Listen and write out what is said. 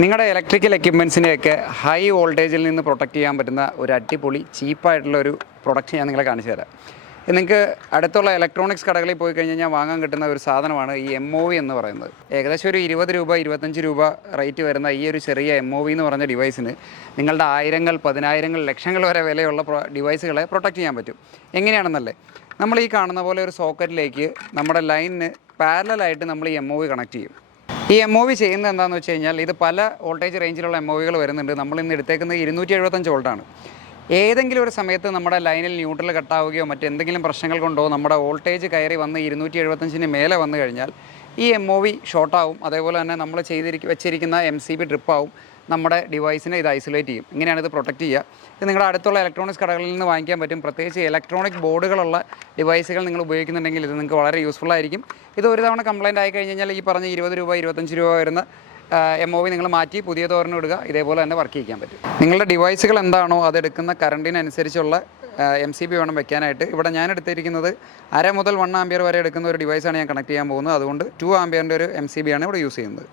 നിങ്ങളുടെ electrical എക്യുപ്മെൻസിനെയൊക്കെ high വോൾട്ടേജിൽ നിന്ന് പ്രൊട്ടക്റ്റ് ചെയ്യാൻ പറ്റുന്ന ഒരു അടിപൊളി ചീപ്പായിട്ടുള്ള ഒരു പ്രൊഡക്റ്റ് ഞാൻ നിങ്ങളെ കാണിച്ചു തരാം. നിങ്ങൾക്ക് അടുത്തുള്ള ഇലക്ട്രോണിക്സ് കടകളിൽ പോയി കഴിഞ്ഞ് കഴിഞ്ഞാൽ വാങ്ങാൻ കിട്ടുന്ന ഒരു സാധനമാണ് ഈ എം ഒ വി എന്ന് പറയുന്നത്. ഏകദേശം ഒരു ഇരുപത് രൂപ ഇരുപത്തഞ്ച് രൂപ റേറ്റ് വരുന്ന ഈ ഒരു ചെറിയ എം ഒ വി എന്ന് പറഞ്ഞ ഡിവൈസിന് നിങ്ങളുടെ ആയിരങ്ങൾ പതിനായിരങ്ങൾ ലക്ഷങ്ങൾ വരെ വിലയുള്ള ഡിവൈസുകളെ പ്രൊട്ടക്റ്റ് ചെയ്യാൻ പറ്റും. എങ്ങനെയാണെന്നല്ലേ? നമ്മൾ ഈ കാണുന്ന പോലെ ഒരു സോക്കറ്റിലേക്ക് നമ്മുടെ ലൈനിന് പാരലായിട്ട് നമ്മൾ ഈ എം ഒ വി കണക്ട് ചെയ്യും. ഈ എം ഒ വി ചെയ്യുന്നത് എന്താണെന്ന് വെച്ച് കഴിഞ്ഞാൽ ഇത് പല വോൾട്ടേജ് റേഞ്ചിലുള്ള എം ഒ വികൾ വരുന്നുണ്ട്. നമ്മൾ ഇന്ന് എടുത്തേക്കുന്നത് ഇരുന്നൂറ്റി എഴുപത്തഞ്ച് വോൾട്ടാണ് ഏതെങ്കിലും ഒരു സമയത്ത് നമ്മുടെ ലൈനിൽ ന്യൂട്രൽ കട്ടാവുകയോ മറ്റെന്തെങ്കിലും പ്രശ്നങ്ങൾ കൊണ്ടോ നമ്മുടെ വോൾട്ടേജ് കയറി വന്ന് ഇരുന്നൂറ്റി എഴുപത്തഞ്ചിന് മേലെ വന്നു കഴിഞ്ഞാൽ ഈ എം ഒ വി ഷോർട്ടാവും അതേപോലെ തന്നെ നമ്മൾ ചെയ്തിരിക്കും വെച്ചിരിക്കുന്ന എം സി ബി ഡ്രിപ്പാവും നമ്മുടെ ഡിവൈസിനെ ഇത് ഐസൊലേറ്റ് ചെയ്യും. ഇങ്ങനെയാണ് ഇത് പ്രൊട്ടക്റ്റ് ചെയ്യുക. ഇത് നിങ്ങളുടെ അടുത്തുള്ള ഇലക്ട്രോണിക്സ് കടകളിൽ നിന്ന് വാങ്ങിക്കാൻ പറ്റും. പ്രത്യേകിച്ച് ഇലക്ട്രോണിക് ബോർഡുകളുള്ള ഡിവൈസുകൾ നിങ്ങൾ ഉപയോഗിക്കുന്നുണ്ടെങ്കിൽ ഇത് നിങ്ങൾക്ക് വളരെ യൂസ്ഫുൾ ആയിരിക്കും. ഇത് ഒരു തവണ കംപ്ലൈന്റ് ആയി കഴിഞ്ഞ് കഴിഞ്ഞാൽ ഈ പറഞ്ഞ ഇരുപത് രൂപ ഇരുപത്തഞ്ച് രൂപ വരുന്ന എം ഒ വി നിങ്ങൾ മാറ്റി പുതിയ തോരണം ഇടുക. ഇതേപോലെ തന്നെ വർക്ക് ചെയ്യിക്കാൻ പറ്റും. നിങ്ങളുടെ ഡിവൈസുകൾ എന്താണോ അതെടുക്കുന്ന കറണ്ടിനനുസരിച്ചുള്ള എം സി ബി വേണം വെക്കാനായിട്ട്. ഇവിടെ ഞാൻ എടുത്തിരിക്കുന്നത് അര മുതൽ വൺ ആംബിയർ വരെ എടുക്കുന്ന ഒരു ഡിവൈസാണ് ഞാൻ കണക്ട് ചെയ്യാൻ പോകുന്നത്. അതുകൊണ്ട് ടു ആംബിയറിന്റെ ഒരു എം സി ബി ആണ് ഇവിടെ യൂസ് ചെയ്യുന്നത്.